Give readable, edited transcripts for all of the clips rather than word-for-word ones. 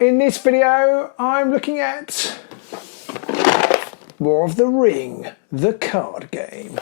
In this video, I'm looking at War of the Ring, the card game.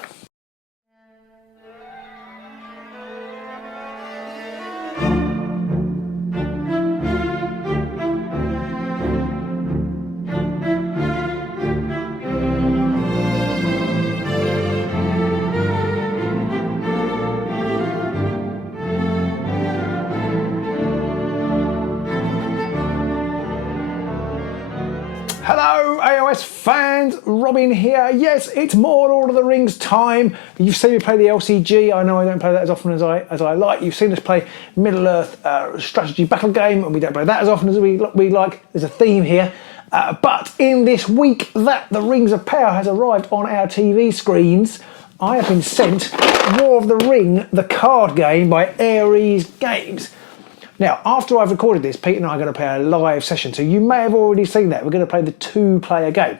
Hello AOS fans, Robin here. Yes, it's more Lord of the Rings time. You've seen me play the LCG. I know I don't play that as often as I like. You've seen us play Middle-earth strategy battle game, and we don't play that as often as we like. There's a theme here. But in this week that the Rings of Power has arrived on our TV screens, I have been sent War of the Ring, the card game by Armies Games. Now, after I've recorded this, Pete and I are going to play a live session, so you may have already seen that. We're going to play the two-player game.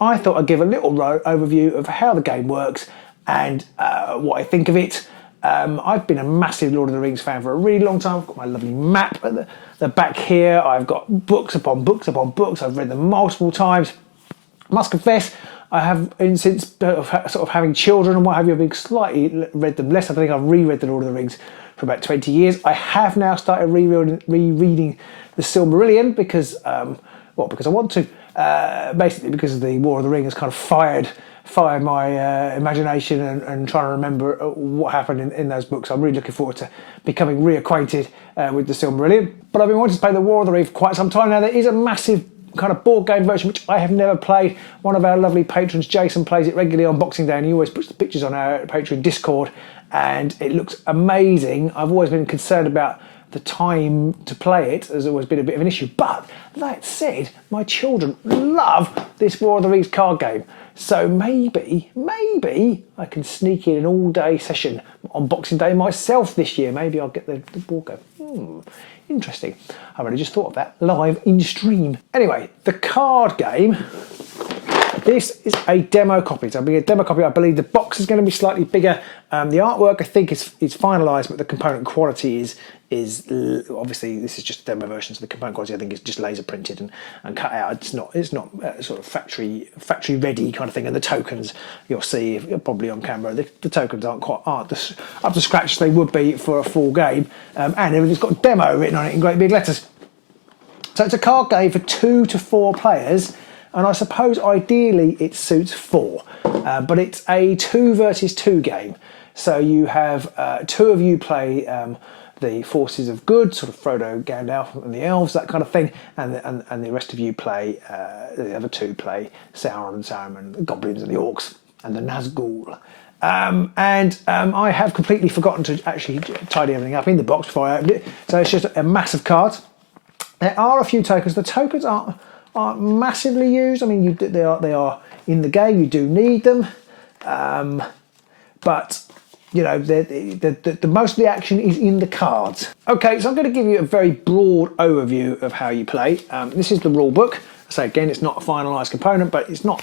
I thought I'd give a little overview of how the game works and what I think of it. I've been a massive Lord of the Rings fan for a really long time. I've got my lovely map at the back here. I've got books upon books upon books. I've read them multiple times. I must confess, I have, since sort of having children and what have you, I've slightly read them less. I think I've reread the Lord of the Rings for about 20 years. I have now started rereading the Silmarillion because, because I want to. Basically because the War of the Ring has kind of fired my imagination and trying to remember what happened in those books. I'm really looking forward to becoming reacquainted with the Silmarillion. But I've been wanting to play the War of the Ring for quite some time now. There is a massive kind of board game version which I have never played. One of our lovely patrons, Jason, plays it regularly on Boxing Day, and he always puts the pictures on our Patreon Discord, and it looks amazing. I've always been concerned about the time to play it. There's always been a bit of an issue, but that said, my children love this War of the Rings card game, so maybe I can sneak in an all-day session on Boxing Day myself this year. Maybe I'll get the board game. Interesting. I've only just thought of that live in stream. Anyway, the card game. This is a demo copy. So it'll be a demo copy. I believe the box is going to be slightly bigger. The artwork I think is finalised, but the component quality is obviously this is just a demo version. So the component quality I think is just laser printed and cut out. It's not sort of factory ready kind of thing. And the tokens you'll see probably on camera. The tokens aren't up to scratch as they would be for a full game. And everything's got demo written on it in great big letters. So it's a card game for 2 to 4 players. And I suppose ideally it suits 4, but it's a 2 versus 2 game. So you have 2 of you play the forces of good, sort of Frodo, Gandalf, and the elves, that kind of thing, and the rest of you play, the other 2 play Sauron and Saruman, the goblins and the orcs, and the Nazgul. I have completely forgotten to actually tidy everything up in the box before I opened it. So it's just a mass of cards. There are a few tokens. The tokens aren't massively used. I mean, they are in the game. You do need them, but you know, the most of the action is in the cards. Okay, so I'm going to give you a very broad overview of how you play. This is the rule book. So again, it's not a finalised component, but it's not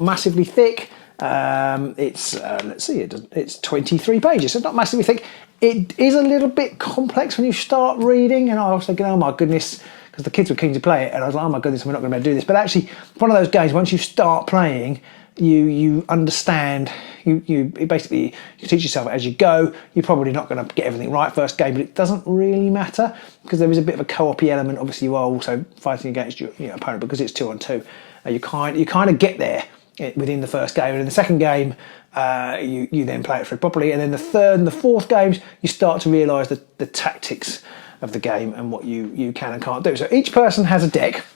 massively thick. It's let's see, it's 23 pages, so it's not massively thick. It is a little bit complex when you start reading, and I was thinking, oh my goodness, because the kids were keen to play it, and I was like, oh my goodness, we're not going to be able to do this. But actually, one of those games, once you start playing, you understand, you basically you teach yourself as you go. You're probably not going to get everything right first game, but it doesn't really matter because there is a bit of a co-op element. Obviously, you are also fighting against your opponent because it's 2 on 2. You kind of get there within the first game, and in the second game, you then play it through properly, and then the third and the fourth games, you start to realise the tactics of the game and what you can and can't do. So each person has a deck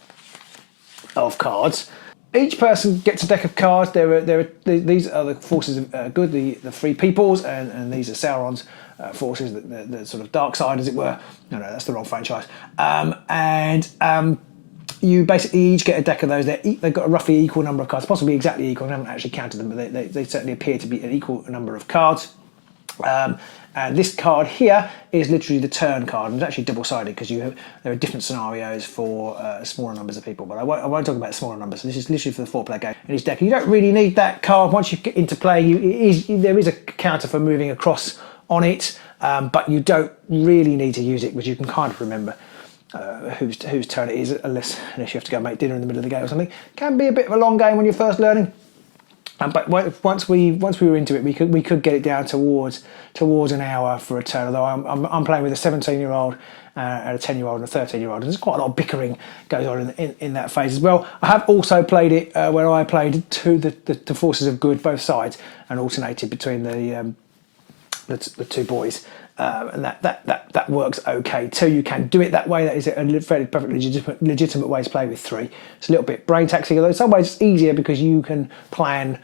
of cards. Each person gets a deck of cards. These are the forces of good, the 3 peoples, and these are Sauron's forces, the sort of dark side, as it were. No, that's the wrong franchise. You basically each get a deck of those. They've got a roughly equal number of cards, possibly exactly equal. I haven't actually counted them, but they certainly appear to be an equal number of cards. And this card here is literally the turn card, and it's actually double-sided because there are different scenarios for smaller numbers of people. But I won't talk about smaller numbers. So this is literally for the 4-player game. And each deck, you don't really need that card once you get into play. There is a counter for moving across on it, but you don't really need to use it because you can kind of remember whose turn it is, unless you have to go make dinner in the middle of the game or something. Can be a bit of a long game when you're first learning. But once we were into it, we could get it down towards an hour for a turn. Although I'm playing with a 17-year-old and a 10-year-old and a 13-year-old, and there's quite a lot of bickering goes on in that phase as well. I have also played it where I played to the forces of good, both sides, and alternated between the two boys. And that works okay too. You can do it that way. That is a fairly perfectly legitimate way to play with three. It's a little bit brain taxing, although in some ways it's easier because you can plan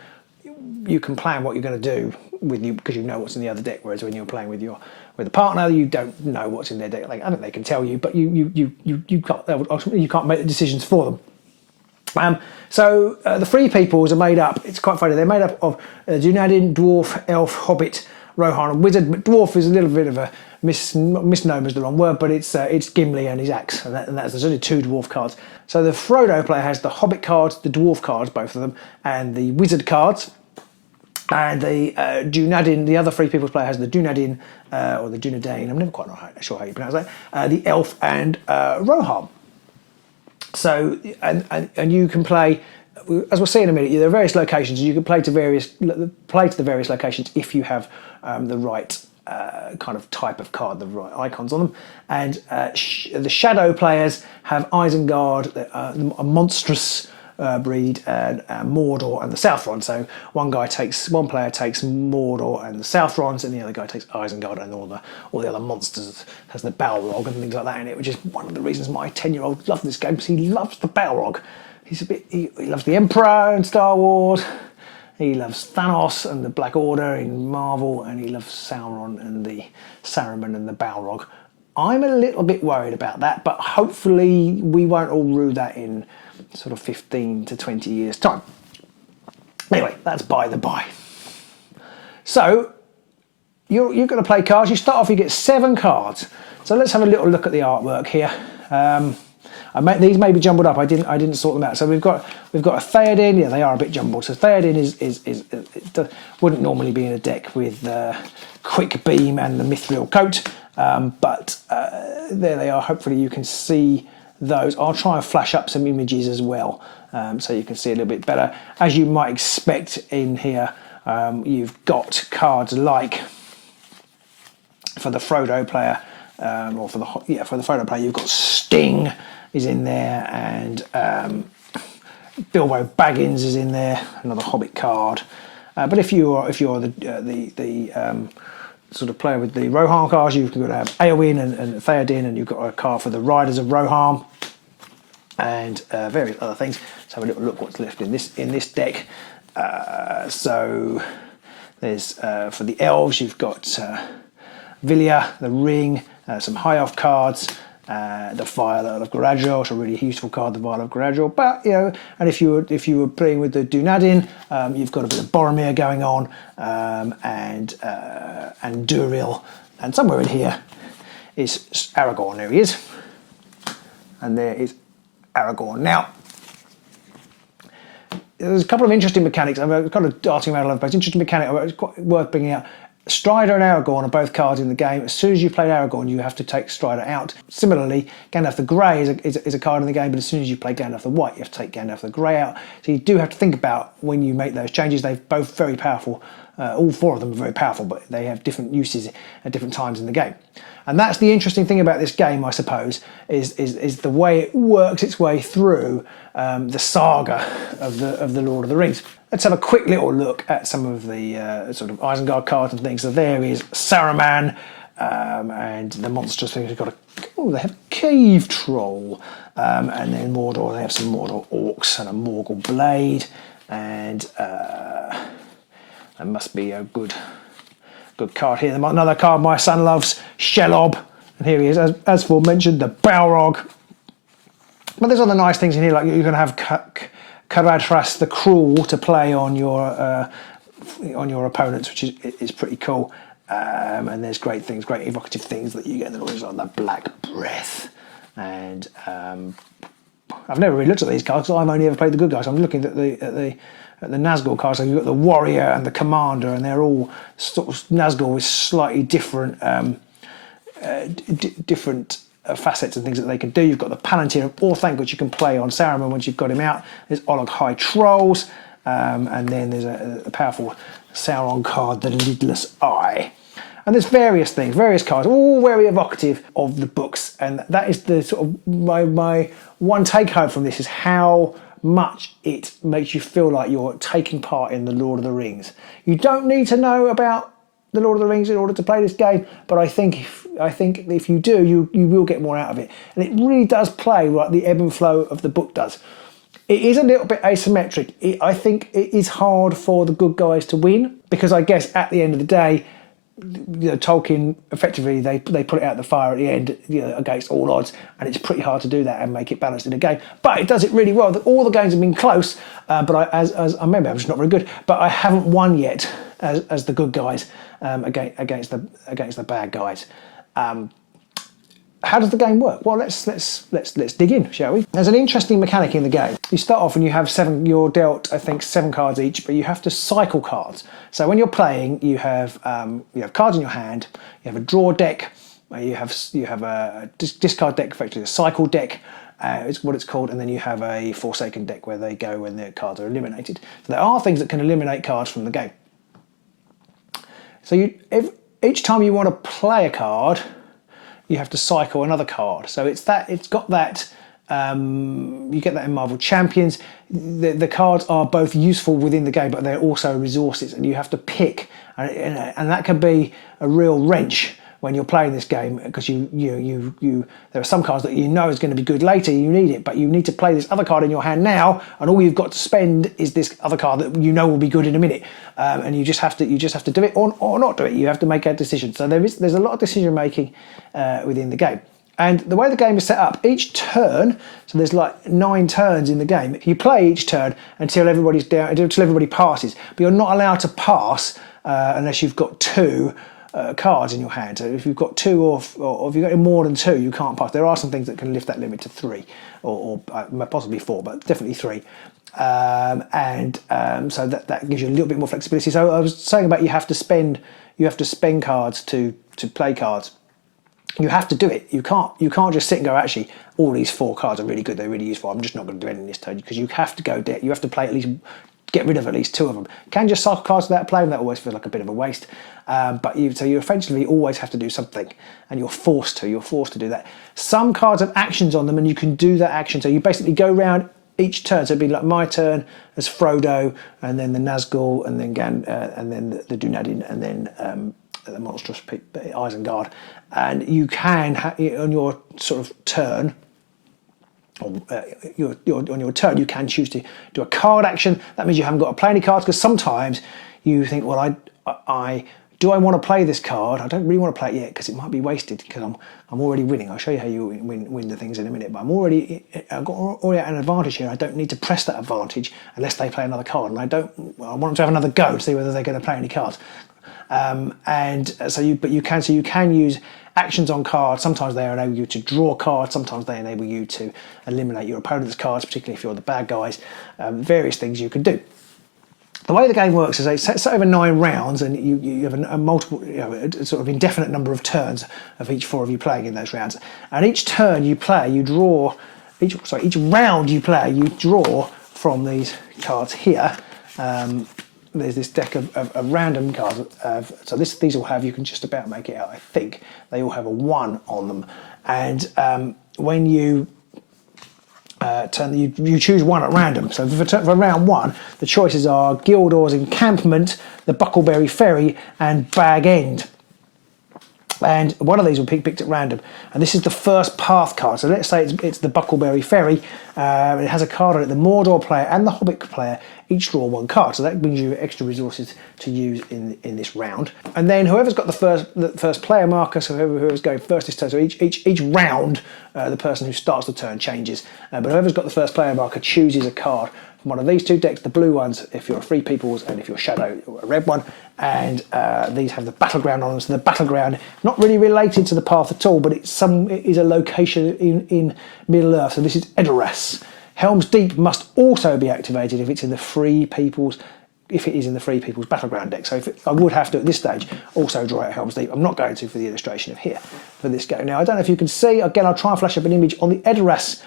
what you're going to do with you, because you know what's in the other deck. Whereas when you're playing with a partner, you don't know what's in their deck. Like, I think they can tell you, but you can't make the decisions for them. So the free peoples are made up. It's quite funny. They're made up of Dunadin, dwarf, elf, hobbit, Rohan, and wizard. Dwarf is a little bit of a misnomer is the wrong word, but it's Gimli and his axe, and there's only 2 dwarf cards. So the Frodo player has the hobbit cards, the dwarf cards, both of them, and the wizard cards. And the Dunadin, the other free people's player has the Dunadin or the Dunadin. I'm never quite sure how you pronounce that. The elf and Rohan. So and you can play, as we'll see in a minute. There are various locations. You can play to the various locations if you have the right kind of type of card, the right icons on them. And the shadow players have Isengard, a monstrous breed, and Mordor and the Southron. So one player takes Mordor and the Southrons, and the other guy takes Isengard and all the other monsters. Has the Balrog and things like that in it, which is one of the reasons my 10-year-old loves this game, because he loves the Balrog. He loves the Emperor in Star Wars. He loves Thanos and the Black Order in Marvel, and he loves Sauron and the Saruman and the Balrog. I'm a little bit worried about that, but hopefully we won't all rue that in sort of 15 to 20 years' time. Anyway, that's by the by. So you're going to play cards. You start off, you get 7 cards. So let's have a little look at the artwork here. These may be jumbled up. I didn't sort them out. So we've got a Theoden. Yeah, they are a bit jumbled. So Theoden wouldn't normally be in a deck with Quick Beam and the Mithril Coat, but there they are. Hopefully you can see those. I'll try and flash up some images as well, so you can see a little bit better. As you might expect in here, you've got cards like, for the Frodo player, or for the Frodo player, you've got Sting is in there, and Bilbo Baggins is in there, another Hobbit card. But if you're the sort of player with the Rohan cards, you've got to have Eowyn and Theoden, and you've got a card for the Riders of Rohan, and various other things. Let's have a little look what's left in this deck. So there's for the elves, you've got Vilya, the Ring, some high elf cards, the Violet of Galadriel. It's a really useful card, the Violet of Galadriel. But and if you were playing with the Dunadin, you've got a bit of Boromir going on, and Duril, and somewhere in here is Aragorn. There he is, and there is Aragorn. Now, there's a couple of interesting mechanics. I'm kind of darting around a lot of interesting mechanic. It's quite worth bringing out. Strider and Aragorn are both cards in the game. As soon as you play Aragorn, you have to take Strider out. Similarly, Gandalf the Grey is a card in the game, but as soon as you play Gandalf the White, you have to take Gandalf the Grey out. So you do have to think about when you make those changes. They're both very powerful. All 4 of them are very powerful, but they have different uses at different times in the game. And that's the interesting thing about this game, I suppose, is the way it works its way through the saga of the Lord of the Rings. Let's have a quick little look at some of the sort of Isengard cards and things. So there is Saruman, and the monstrous things. We've got they have a cave troll, and then Mordor. They have some Mordor orcs and a Morgul blade, and that must be a good card here. Another card my son loves, Shelob, and here he is, as aforementioned, the Balrog. But there's other nice things in here, like you're going to have Caradhras the Cruel to play on your opponents, which is pretty cool. And there's great evocative things that you get. There's like the Black Breath, and I've never really looked at these cards because I've only ever played the good guys. I'm looking at the Nazgul cards. So you've got the Warrior and the Commander, and they're all sort of Nazgul with slightly different facets and things that they can do. You've got the Palantir of Orthanc, which you can play on Saruman once you've got him out. There's Olog High Trolls, and then there's a powerful Sauron card, the Lidless Eye. And there's various things, various cards, all very evocative of the books. And that is the sort of my one take home from this, is how much it makes you feel like you're taking part in the Lord of the Rings. You don't need to know about the Lord of the Rings in order to play this game, but I think if you do, you will get more out of it. And it really does play like the ebb and flow of the book does. It is a little bit asymmetric. I think it is hard for the good guys to win, because I guess at the end of the day, Tolkien effectively they put it out the fire at the end, against all odds, and it's pretty hard to do that and make it balanced in a game. But it does it really well. All the games have been close, but as I remember, I'm just not very good. But I haven't won yet as the good guys against the bad guys. How does the game work? Well, let's dig in, shall we? There's an interesting mechanic in the game. You start off and you have you're dealt, I think, 7 cards each, but you have to cycle cards. So when you're playing, you have cards in your hand, you have a draw deck, you have a discard deck, effectively a cycle deck, is what it's called, and then you have a Forsaken deck where they go when their cards are eliminated. So there are things that can eliminate cards from the game. So each time you want to play a card, you have to cycle another card. So it's got that, you get that in Marvel Champions. The cards are both useful within the game, but they're also resources, and you have to pick, and that can be a real wrench when you're playing this game, because there are some cards that you know is going to be good later, you need it, but you need to play this other card in your hand now, and all you've got to spend is this other card that you know will be good in a minute, and you just have to do it or not do it. You have to make a decision. So there's a lot of decision making within the game. And the way the game is set up, each turn, so there's like 9 turns in the game, you play each turn until everybody's down, until everybody passes, but you're not allowed to pass unless you've got 2 cards in your hand. So if you've got 2 or if you've got more than 2, you can't pass. There are some things that can lift that limit to 3 or possibly 4, but definitely 3. So that gives you a little bit more flexibility. So I was saying about you have to spend cards to play cards. You have to do it. You can't just sit and go, actually, all these 4 cards are really good, they're really useful, I'm just not going to do anything this turn, because you have to go there. You have to play get rid of at least 2 of them. You can just cycle cards without playing, that always feels like a bit of a waste. But you essentially always have to do something, and you're forced to do that. Some cards have actions on them, and you can do that action. So you basically go around each turn. So it'd be like my turn as Frodo, and then the Nazgul, and then and then the Dunedin, and then the monstrous Isengard. And you can on your sort of turn. On your turn, you can choose to do a card action. That means you haven't got to play any cards, because sometimes you think, well, do I want to play this card? I don't really want to play it yet because it might be wasted, because I'm already winning. I'll show you how you win the things in a minute, but I've got already an advantage here. I don't need to press that advantage unless they play another card, and I want them to have another go to see whether they're going to play any cards. You can use actions on cards. Sometimes they enable you to draw cards, sometimes they enable you to eliminate your opponent's cards, particularly if you're the bad guys. Various things you can do. The way the game works is it's set over 9 rounds, and you have a multiple, a sort of indefinite number of turns of each 4 of you playing in those rounds. And each turn you play, you draw. Each round you play, you draw from these cards here. There's this deck of random cards. These all have, you can just about make it out, I think. They all have a 1 on them. And when you you choose 1 at random. So for round 1, the choices are Gildor's Encampment, the Buckleberry Ferry, and Bag End. And one of these will be picked at random, and this is the first path card. So let's say it's the Buckleberry Ferry. It has a card on it. The Mordor player and the Hobbit player each draw 1 card, so that brings you extra resources to use in this round. And then whoever's got the first player marker, so whoever's going first this turn. So each round, the person who starts the turn changes, but whoever's got the first player marker chooses a card from one of these 2 decks. The blue ones if you're a Free Peoples, and if you're Shadow, a red one. And these have the battleground on them. So the battleground, not really related to the path at all, but it is a location in Middle Earth. So this is Edoras. Helm's Deep must also be activated if it's in the Free People's if it is in the Free People's Battleground deck. So I would have to, at this stage, also draw out Helm's Deep. I'm not going to for the illustration of here for this go. Now, I don't know if you can see, again, I'll try and flash up an image on the Edoras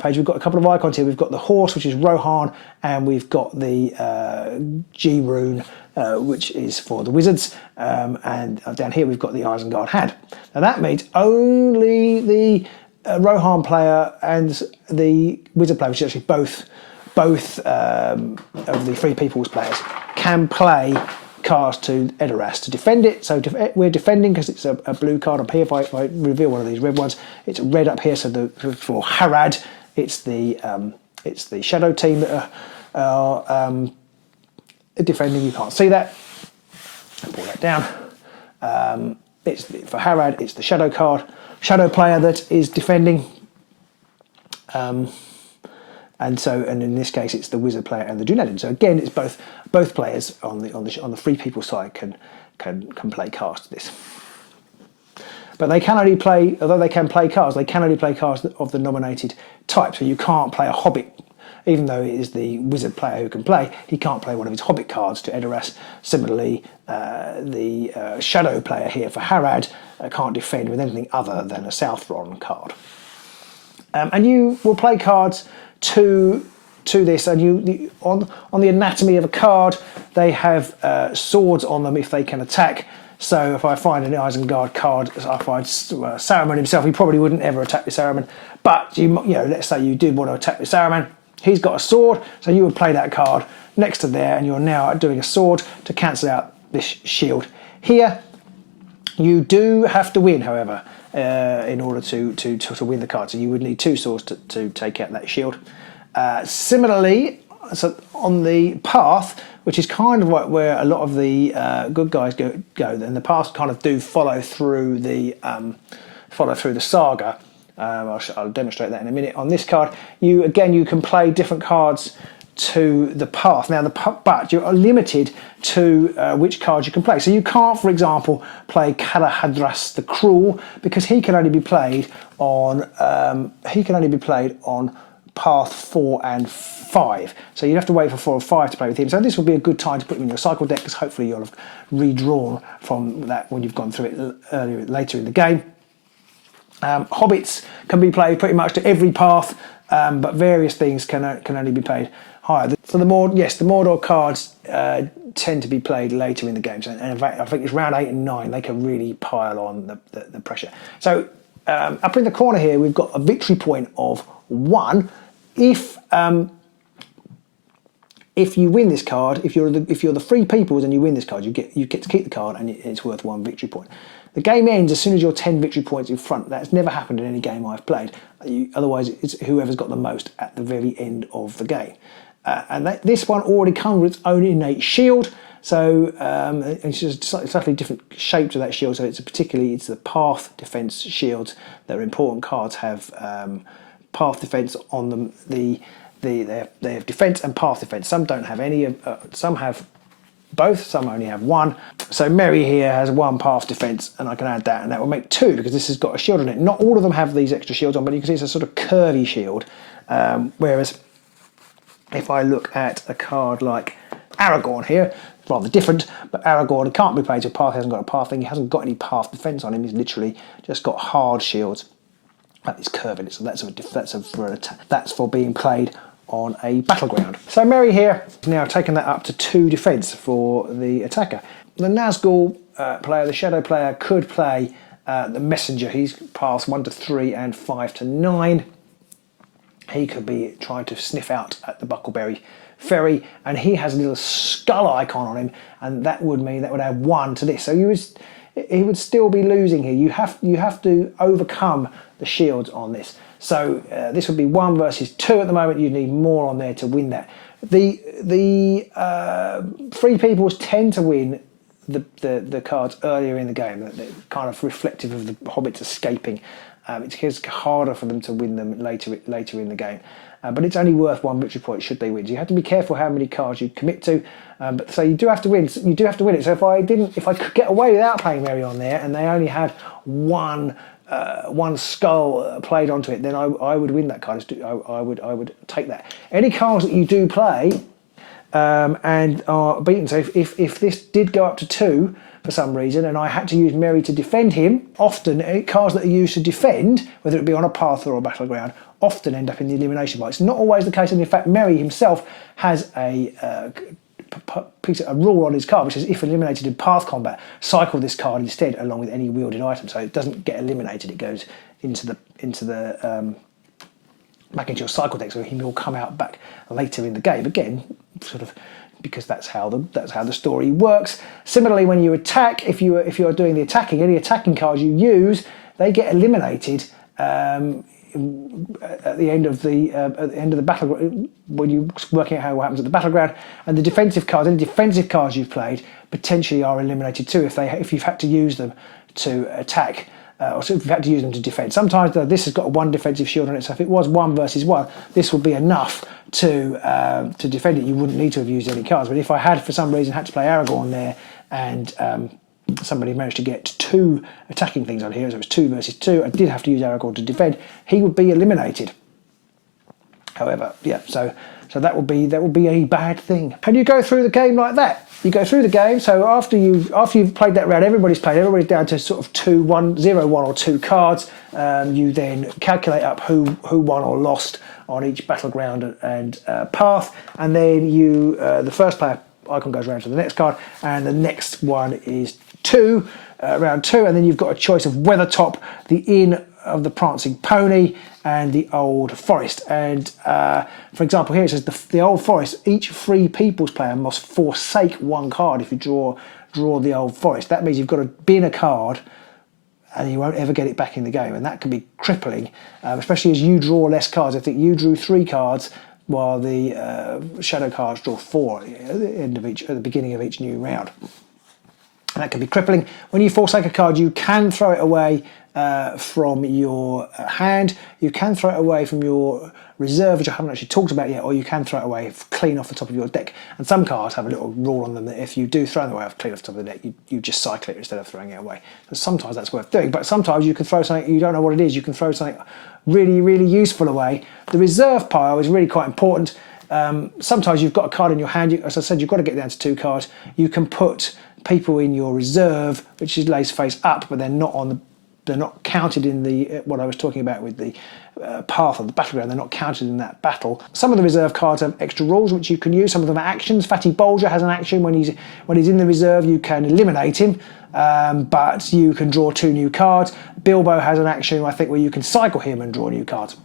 page. We've got a couple of icons here. We've got the horse, which is Rohan, and we've got the G rune, which is for the wizards, and down here we've got the Isengard hand. Now that means only the Rohan player and the wizard player, which is actually both of the Free People's players, can play cards to Edoras to defend it. So we're defending because it's a blue card up here. If I reveal one of these red ones, it's red up here. So for Harad, it's the Shadow team that are defending. You can't see that. I'll pull that down. It's for Harad. It's the Shadow player that is defending. And in this case, it's the wizard player and the Dunedin. So again, it's both players on the Free People side can play cards to this. But they can only play, although they can play cards, they can only play cards of the nominated type. So you can't play a Hobbit, even though it is the wizard player who can play. He can't play one of his Hobbit cards to Edoras. Similarly, the Shadow player here for Harad can't defend with anything other than a Southron card. And you will play cards to this, and on the anatomy of a card, they have swords on them if they can attack. So if I find an Isengard card, if I find Saruman himself, he probably wouldn't ever attack with Saruman. But you know, let's say you did want to attack with Saruman, he's got a sword, so you would play that card next to there, and you're now doing a sword to cancel out this shield here. You do have to win, however, in order to win the card. So you would need two swords to take out that shield. Similarly, so on the path, which is kind of where a lot of the good guys go, and the paths kind of do follow through the saga. I'll demonstrate that in a minute. On this card, you can play different cards to the path. Now, but you're limited to which cards you can play. So you can't, for example, play Kalahadras the Cruel, because he can only be played on path 4 and 5. So you'd have to wait for 4 or 5 to play with him. So this would be a good time to put him in your cycle deck, because hopefully you'll have redrawn from that when you've gone through it later in the game. Hobbits can be played pretty much to every path, but various things can only be played higher. So the Mordor cards tend to be played later in the game. So, and in fact, I think it's round 8 and 9, they can really pile on the pressure. So up in the corner here, we've got a victory point of 1. If you win this card, if you're the Free Peoples and you win this card, you get to keep the card, and it's worth 1 victory point. The game ends as soon as you're 10 victory points in front. That's never happened in any game I've played. Otherwise, it's whoever's got the most at the very end of the game. And this one already comes with its own innate shield. So it's just slightly different shape to that shield. So it's the path defense shields that are important. Cards have path defense on them. They have defense and path defense. Some don't have any. Some have both. Some only have 1. So Merry here has 1 path defense, and I can add that, and that will make 2 because this has got a shield on it. Not all of them have these extra shields on, but you can see it's a sort of curvy shield. Whereas if I look at a card like Aragorn here, it's rather different, but Aragorn can't be played to a path. He hasn't got a path thing. He hasn't got any path defense on him. He's literally just got hard shields. It's curving. So that's for being played on a battleground. So Merry here has now taken that up to 2 defense for the attacker. The Nazgul player, the Shadow player, could play the Messenger. He's paths 1 to 3 and 5 to 9. He could be trying to sniff out at the Buckleberry Ferry, and he has a little skull icon on him, and that would mean that would add 1 to this. So he would still be losing here. You have to overcome the shields on this. So this would be 1 versus 2 at the moment. You need more on there to win that. The Free Peoples tend to win the cards earlier in the game. They're kind of reflective of the Hobbits escaping. It's harder for them to win them later in the game. But it's only worth 1 victory point should they win. So you have to be careful how many cards you commit to. But so you do have to win. You do have to win it. So if I could get away without playing Merry on there, and they only had one skull played onto it, then I would win that card. I would take that. Any cards that you do play and are beaten. So if this did go up to 2 for some reason and I had to use Merry to defend him, often cards that are used to defend, whether it be on a path or a battleground, often end up in the elimination box. It's not always the case, and in fact Merry himself has a rule on his card which says if eliminated in path combat, cycle this card instead along with any wielded item, so it doesn't get eliminated, it goes into the back into your cycle deck, so he will come out back later in the game again, sort of because that's how the story works. Similarly, when you attack, if you are doing the attacking, any attacking cards you use, they get eliminated at the end of the battle, when you're working out what happens at the battleground. And the defensive cards, any defensive cards you've played, potentially are eliminated too if you've had to use them to attack. Or so if you've had to use them to defend. Sometimes this has got a 1 defensive shield on it, so if it was 1 versus 1, this would be enough to defend it. You wouldn't need to have used any cards. But if I had, for some reason, had to play Aragorn there, and somebody managed to get 2 attacking things on here, so it was 2 versus 2, I did have to use Aragorn to defend, he would be eliminated. However, yeah, so that would be a bad thing. And you go through the game like that. You go through the game, so after you've played that round, everybody's down to sort of 2, 1, 0, 1 or 2 cards. You then calculate up who won or lost on each battleground and path, and then the first player icon goes around to the next card, and the next one is 2, round 2, and then you've got a choice of Weathertop, the Inn of the Prancing Pony, and the Old Forest. And for example, here it says the Old Forest, each free people's player must forsake 1 card if you draw the Old Forest. That means you've got to bin a card and you won't ever get it back in the game, and that can be crippling, especially as you draw less cards. I think you drew 3 cards while the shadow cards draw 4 at the beginning of each new round. And that can be crippling. When you forsake a card, you can throw it away from your hand, you can throw it away from your reserve, which I haven't actually talked about yet, or you can throw it away clean off the top of your deck. And some cards have a little rule on them that if you do throw them away clean off the top of the deck, you just cycle it instead of throwing it away. So sometimes that's worth doing, but sometimes you can throw something, you don't know what it is, you can throw something really, really useful away. The reserve pile is really quite important. Sometimes you've got a card in your hand, as I said, you've got to get down to 2 cards. You can put people in your reserve, which is lays face up, but they're not counted in the what I was talking about with the path of the battleground. They're not counted in that battle. Some of the reserve cards have extra rules which you can use. Some of them are actions. Fatty Bolger has an action. When he's in the reserve, you can eliminate him, but you can draw 2 new cards. Bilbo has an action, I think, where you can cycle him and draw new cards.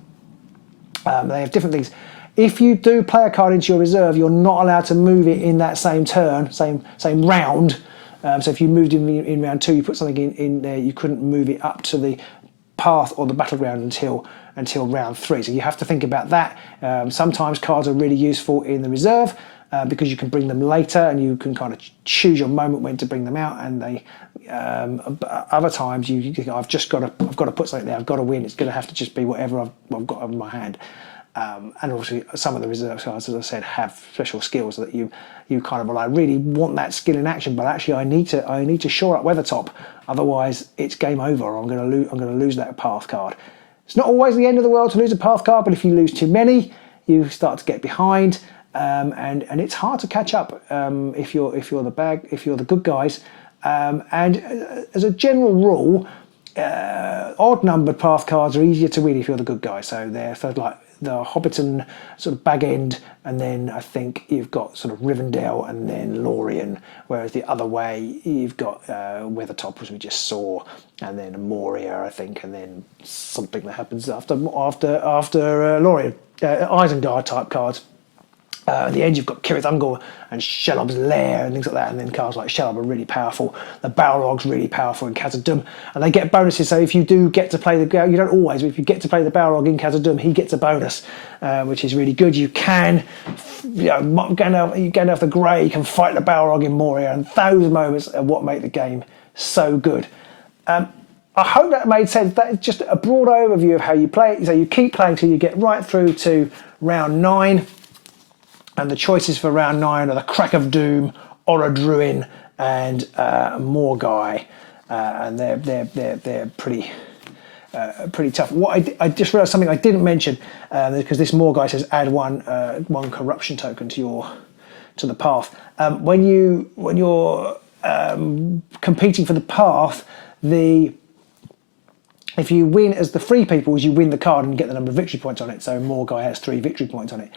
They have different things. If you do play a card into your reserve, you're not allowed to move it in that same turn, same round. So if you moved in round 2, you put something in there, you couldn't move it up to the path or the battleground until round 3. So you have to think about that. Sometimes cards are really useful in the reserve because you can bring them later and you can kind of choose your moment when to bring them out. And they other times you think, I've got to put something there. I've got to win. It's going to have to just be whatever I've got in my hand. And obviously some of the reserve cards, as I said, have special skills that you kind of, well, I really want that skill in action, but actually I need to shore up Weathertop, otherwise it's game over. I'm going to lose that path card. It's not always the end of the world to lose a path card, but if you lose too many, you start to get behind, and it's hard to catch up if you're the good guys. And as a general rule, odd numbered path cards are easier to win if you're the good guy. So they're sort of like the Hobbiton sort of bag end, and then I think you've got sort of Rivendell and then Lorien, whereas the other way you've got Weathertop, as we just saw, and then Moria, I think, and then something that happens after Lorien, Isengard type cards. At the end you've got Cirith Ungol and Shelob's Lair and things like that, and then cards like Shelob are really powerful. The Balrog's really powerful in Khazad-dûm, and they get bonuses. So if you do get to play you don't always, but if you get to play the Balrog in Khazad-dûm, he gets a bonus, which is really good. You can, Gandalf the Grey can fight the Balrog in Moria, and those moments are what make the game so good. I hope that made sense. That is just a broad overview of how you play it. So you keep playing till you get right through to round 9. And the choices for round 9 are the Crack of Doom, Orodruin, and Morgai, and they're pretty tough. What I just realised something I didn't mention, because this Morgai says add one corruption token to to the path. When you're competing for the path, if you win as the free peoples, you win the card and get the number of victory points on it. So Morgai has 3 victory points on it.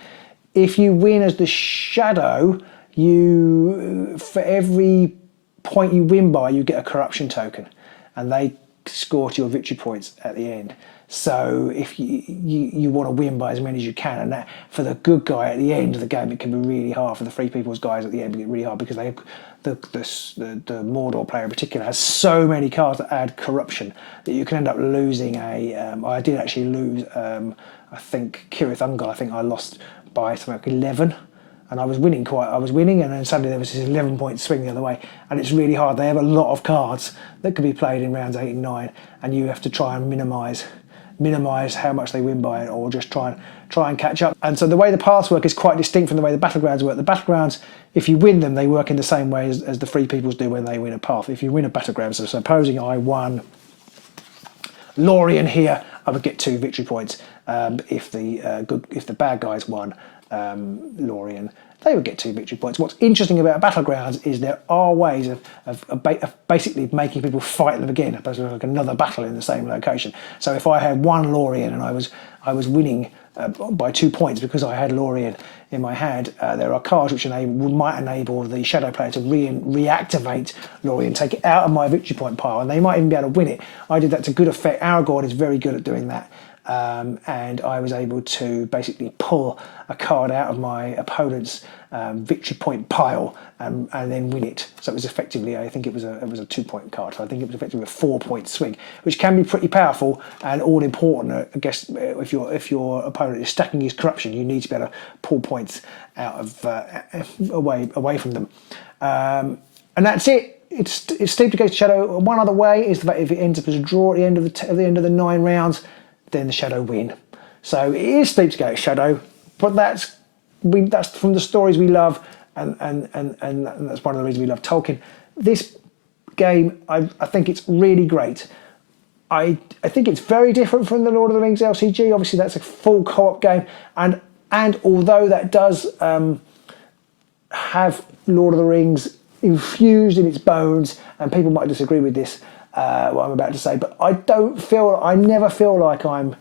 If you win as the shadow, for every point you win by, you get a corruption token, and they score to your victory points at the end. So if you want to win by as many as you can, and that for the good guy at the end of the game, it can be really hard. For the free people's guys at the end, it can be really hard because the Mordor player in particular has so many cards that add corruption that you can end up losing I did actually lose. I think Cirith Ungol. I think I lost by something like 11. And I was winning, and then suddenly there was this 11-point swing the other way, and it's really hard. They have a lot of cards that can be played in rounds 8 and 9, and you have to try and minimise how much they win by, or just try and catch up. And so the way the paths work is quite distinct from the way the battlegrounds work. The battlegrounds, if you win them, they work in the same way as the free peoples do when they win a path. If you win a battleground, so supposing I won Lorien here, I would get 2 victory points. If the bad guys won Lorien, they would get 2 victory points. What's interesting about battlegrounds is there are ways of basically making people fight them again, opposed to like another battle in the same location. So if I had 1 Lorien and I was winning by 2 points because I had Lorien in my hand, there are cards which might enable the shadow player to reactivate Lorien, take it out of my victory point pile, and they might even be able to win it. I did that to good effect. Aragorn is very good at doing that. And I was able to basically pull a card out of my opponent's victory point pile and then win it. So it was effectively, I think it was a 2-point card. So I think it was effectively a 4-point swing, which can be pretty powerful and all important. I guess if your opponent is stacking his corruption, you need to be able to pull points out of away from them. And that's it. It's steeped against Shadow. One other way is that if it ends up as a draw at the end of the 9 rounds, then the Shadow win. So it is steeped against Shadow, but that's from the stories we love, and that's one of the reasons we love Tolkien. This game, I think it's really great. I think it's very different from the Lord of the Rings LCG. Obviously, that's a full co-op game, and although that does have Lord of the Rings infused in its bones, and people might disagree with this, what I'm about to say, but I never feel like I'm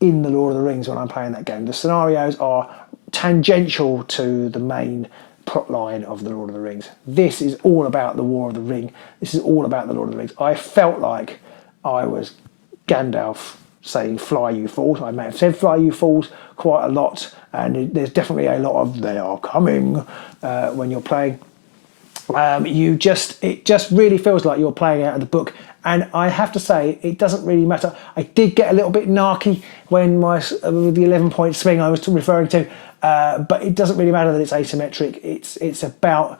in the Lord of the Rings when I'm playing that game. The scenarios are tangential to the main plot line of the Lord of the Rings. This is all about the War of the Ring. This is all about the Lord of the Rings. I felt like I was Gandalf saying "Fly, you fools." I may have said "Fly, you fools" quite a lot, and there's definitely a lot of "they are coming" when you're playing. It just really feels like you're playing out of the book. And I have to say, it doesn't really matter. I did get a little bit narky when with the 11-point swing I was referring to, but it doesn't really matter that it's asymmetric. It's about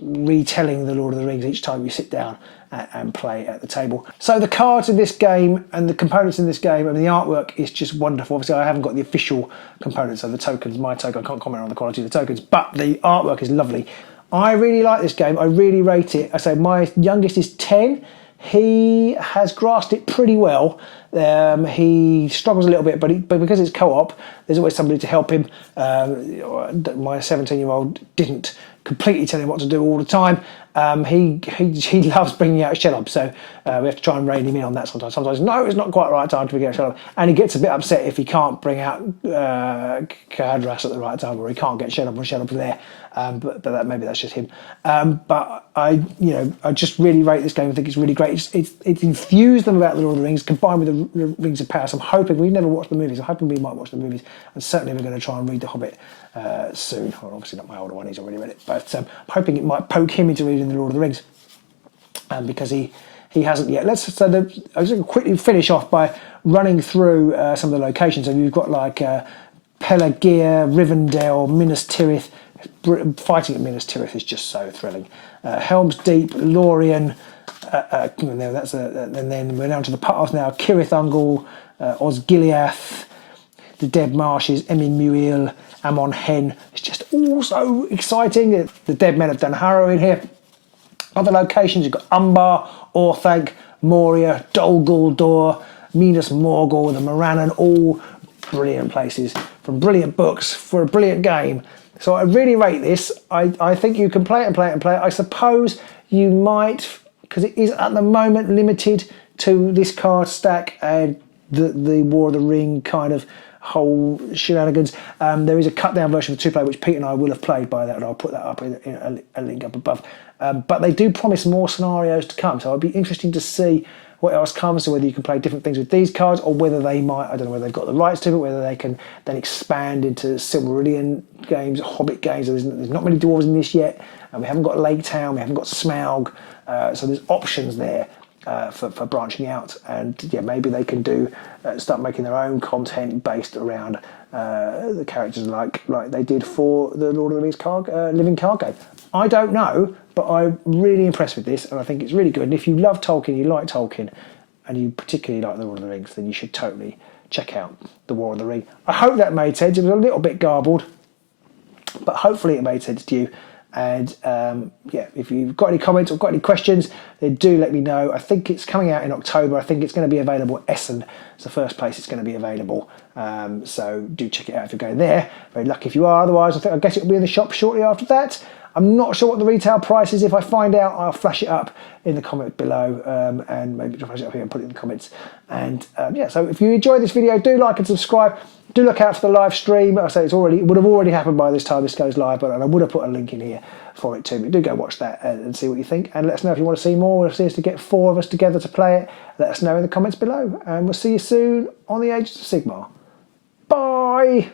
retelling the Lord of the Rings each time you sit down and play at the table. So the cards in this game and the components in this game and the artwork is just wonderful. Obviously, I haven't got the official components of the tokens. My token, I can't comment on the quality of the tokens, but the artwork is lovely. I really like this game. I really rate it. I say my youngest is 10. He has grasped it pretty well. He struggles a little bit, but because it's co-op, there's always somebody to help him. My 17-year-old didn't completely tell him what to do all the time. He loves bringing out Shelob, so we have to try and rein him in on that sometimes. Sometimes, no, it's not quite the right time to bring out Shelob, and he gets a bit upset if he can't bring out Kahadras at the right time, or he can't get Shelob when Shelob's there. But maybe that's just him. But I just really rate this game. I think it's really great. It's infused them about the Lord of the Rings, combined with the Rings of Power. So I'm hoping, we've never watched the movies, I'm hoping we might watch the movies, and certainly we're going to try and read The Hobbit soon. Well, obviously not my older one, he's already read it, but I'm hoping it might poke him into reading the Lord of the Rings, because he hasn't yet. I was just going to quickly finish off by running through some of the locations. So you've got like Pelagia, Rivendell, Minas Tirith. Fighting at Minas Tirith is just so thrilling. Helm's Deep, Lorien, and then we're down to the paths now. Cirith Ungol, Osgiliath, the Dead Marshes, Emin Muil, Amon Hen. It's just all so exciting. The Dead Men of Dunharrow in here. Other locations, you've got Umbar, Orthanc, Moria, Dol Guldur, Minas Morgul, the Morannon, all brilliant places from brilliant books for a brilliant game. So I really rate this. I think you can play it and play it and play it. I suppose you might, because it is at the moment limited to this card stack and the War of the Ring kind of whole shenanigans. There is a cut down version of 2-player which Pete and I will have played by that, and I'll put that up in a link up above. But they do promise more scenarios to come, so it'll be interesting to see what else comes, so whether you can play different things with these cards, or whether they might, I don't know whether they've got the rights to it, whether they can then expand into Silmarillion games, Hobbit games. There's not many dwarves in this yet, and we haven't got Lake Town, we haven't got Smaug, so there's options there for branching out. And yeah, maybe they can do start making their own content based around the characters like they did for the Lord of the Rings living card game. I don't know, but I'm really impressed with this, and I think it's really good. And if you love Tolkien, you like Tolkien, and you particularly like the Lord of the Rings, then you should totally check out the War of the Ring. I hope that made sense. It was a little bit garbled, but hopefully it made sense to you. And yeah, if you've got any comments or got any questions, then do let me know. I think it's coming out in October. I think it's going to be available at Essen. It's the first place it's going to be available. So do check it out if you're going there. Very lucky if you are. Otherwise, I guess it'll be in the shop shortly after that. I'm not sure what the retail price is. If I find out, I'll flash it up in the comment below, and maybe flash it up here and put it in the comments. And yeah, so if you enjoyed this video, do like and subscribe. Do look out for the live stream. I say it would have already happened by this time this goes live, but I would have put a link in here for it too. But do go watch that and see what you think. And let us know if you want to see more. We'll see us to get 4 of us together to play it. Let us know in the comments below. And we'll see you soon on the Ages of Sigmar. Bye!